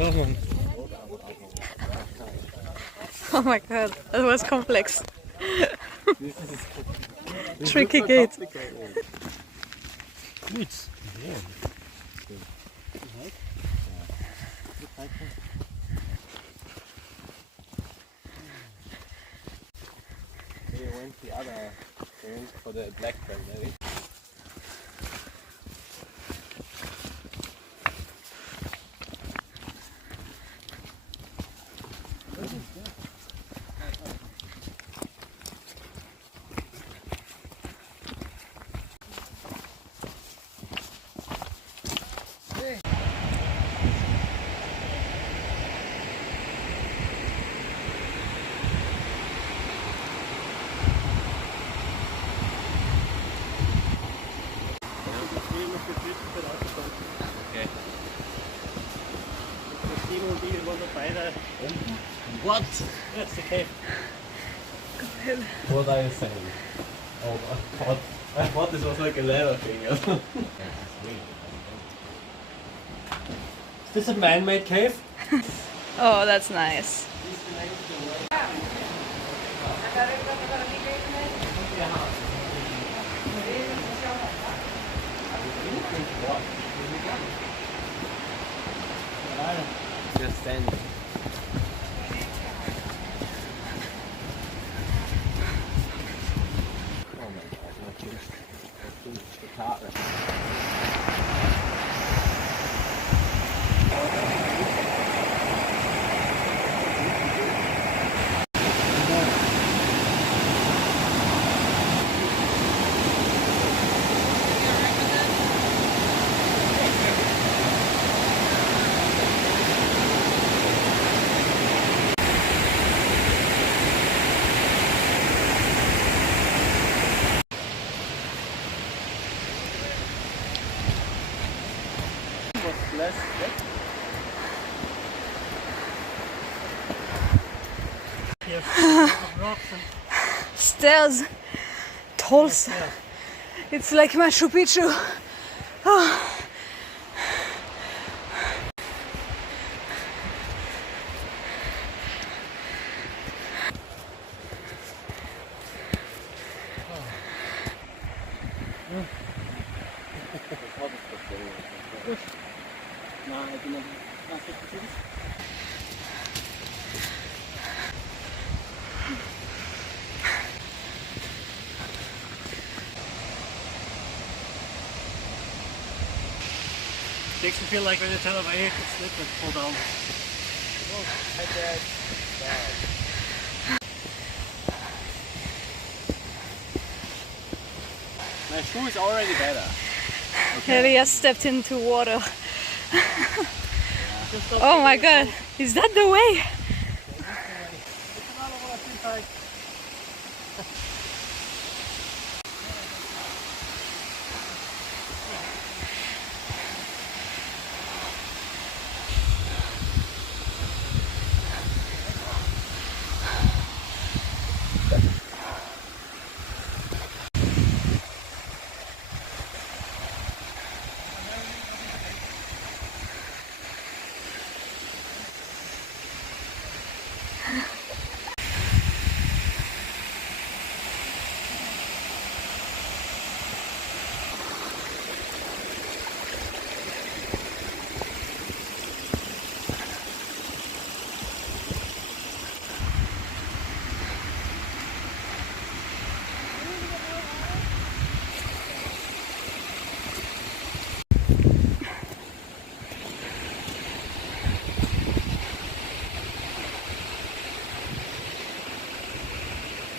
Oh my god, that was complex. Tricky gate. Niets. We went the other thing for the black trail, maybe. What? That's the cave. What are you saying? Oh, I thought this was like a leather thing. Is this a man-made cave? Oh, that's nice. Just stand. Stairs. Tall stairs. It's like Machu Picchu. Oh. Makes me feel like when you turn away, it could slip and fall down. My shoe is already better. Yeah, we just stepped into water. Oh my god, is that the way?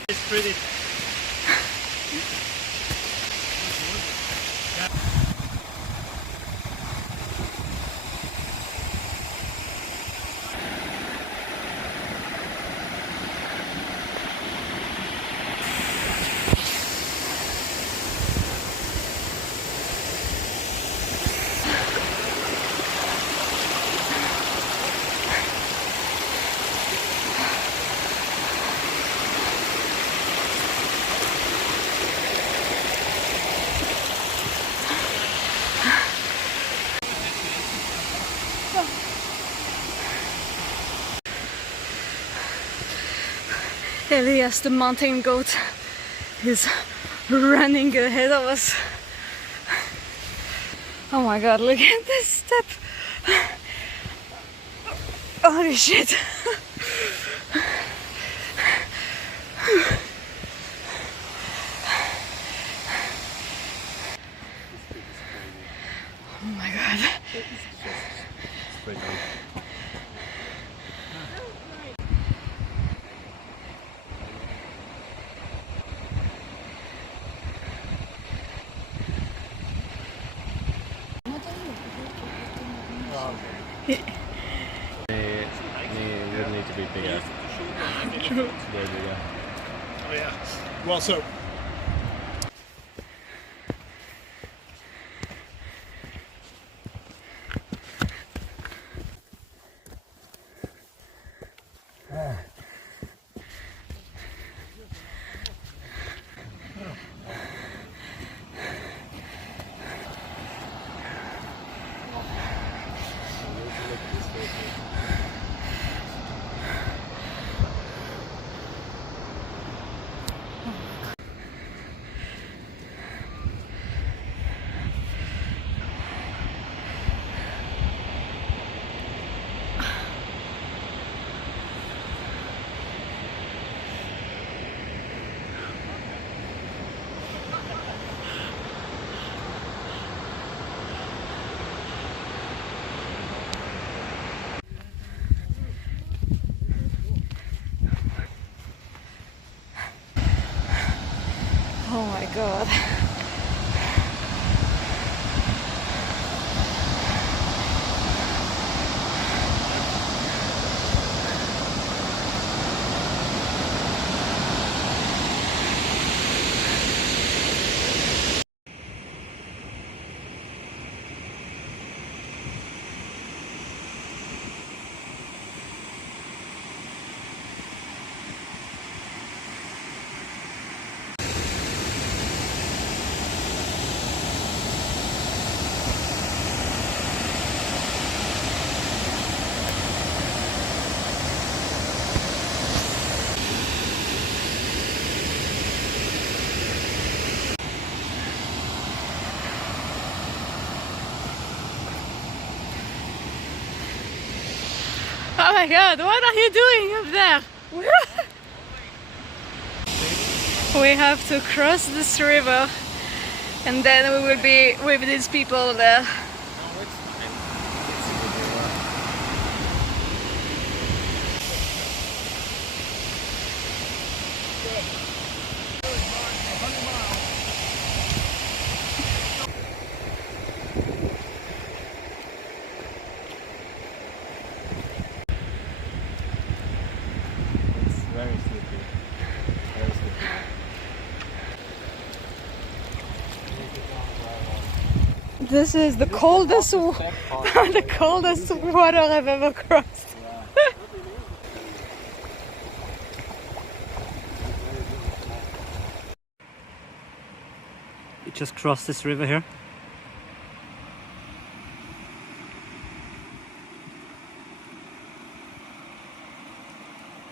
It's pretty. Elias, the mountain goat, is running ahead of us. Oh my god, look at this step! Holy shit! Oh my god. You need to be bigger. True. Way bigger. Oh yeah. Well, so Oh my god. Oh my god, what are you doing up there? We have to cross this river and then we will be with these people there. It's very slippery. Very slippery. This is the coldest, the coldest water I've ever crossed. You just crossed this river here.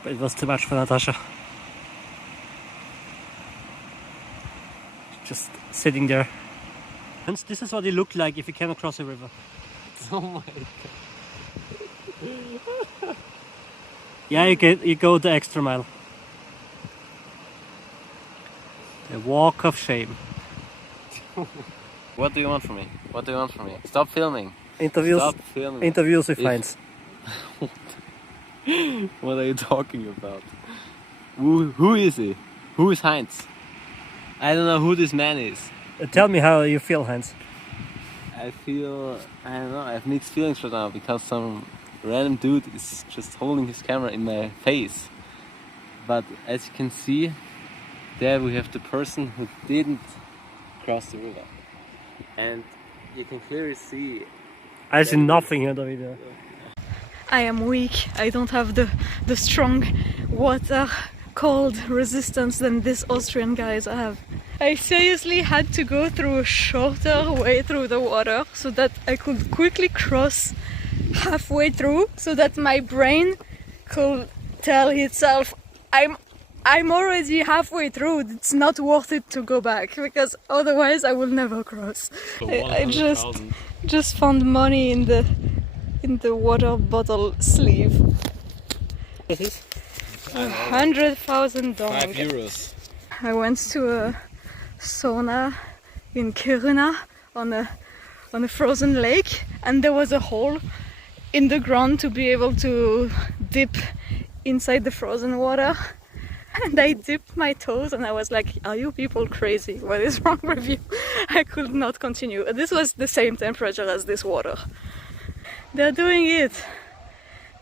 But it was too much for Natasha. Just sitting there. And this is what it looked like if you came across a river. Oh my god. Yeah, you go the extra mile. The walk of shame. What do you want from me? What do you want from me? Stop filming. Interviews. Stop filming. Interviews with If- Heinz. What are you talking about? Who is he? Who is Heinz? I don't know who this man is. Tell me how you feel, Heinz. I don't know, I have mixed feelings right now because some random dude is just holding his camera in my face. But as you can see, there we have the person who didn't cross the river. And you can clearly see. I see nothing in the video. I am weak. I don't have the strong water cold resistance than these Austrian guys have. I seriously had to go through a shorter way through the water so that I could quickly cross halfway through so that my brain could tell itself I'm I'm already halfway through. It's not worth it to go back because otherwise I will never cross. I just found money in the water bottle sleeve. What is this? $100,000. €5. I went to a sauna in Kiruna on a frozen lake, and there was a hole in the ground to be able to dip inside the frozen water. And I dipped my toes and I was like, are you people crazy? What is wrong with you? I could not continue. This was the same temperature as this water. They're doing it.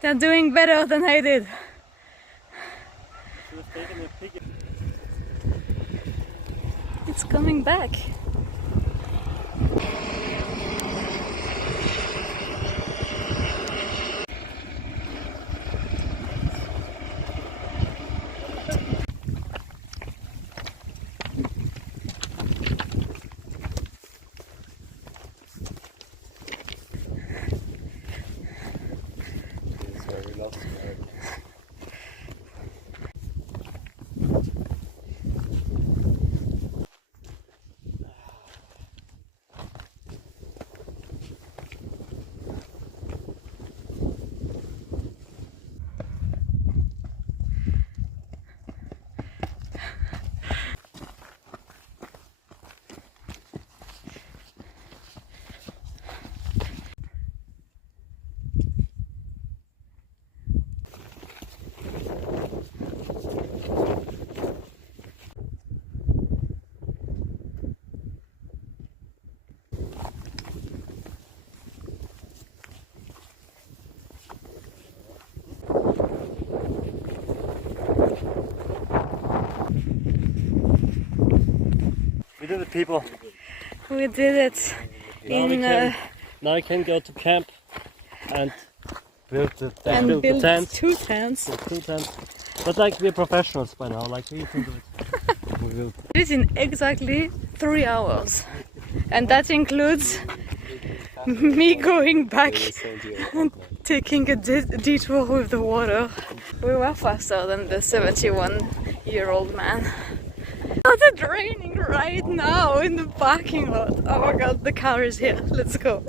They're doing better than I did. It's coming back. We did it, people. We did it. Now we can go to camp and build the and build tent. two tents. Two tents. But like we're professionals by now, like we can do it. We will. It is in exactly 3 hours. And that includes me going back and taking a detour with the water. We were faster than the 71-year-old man. Oh, it's raining right now in the parking lot. Oh my god, the car is here. Let's go.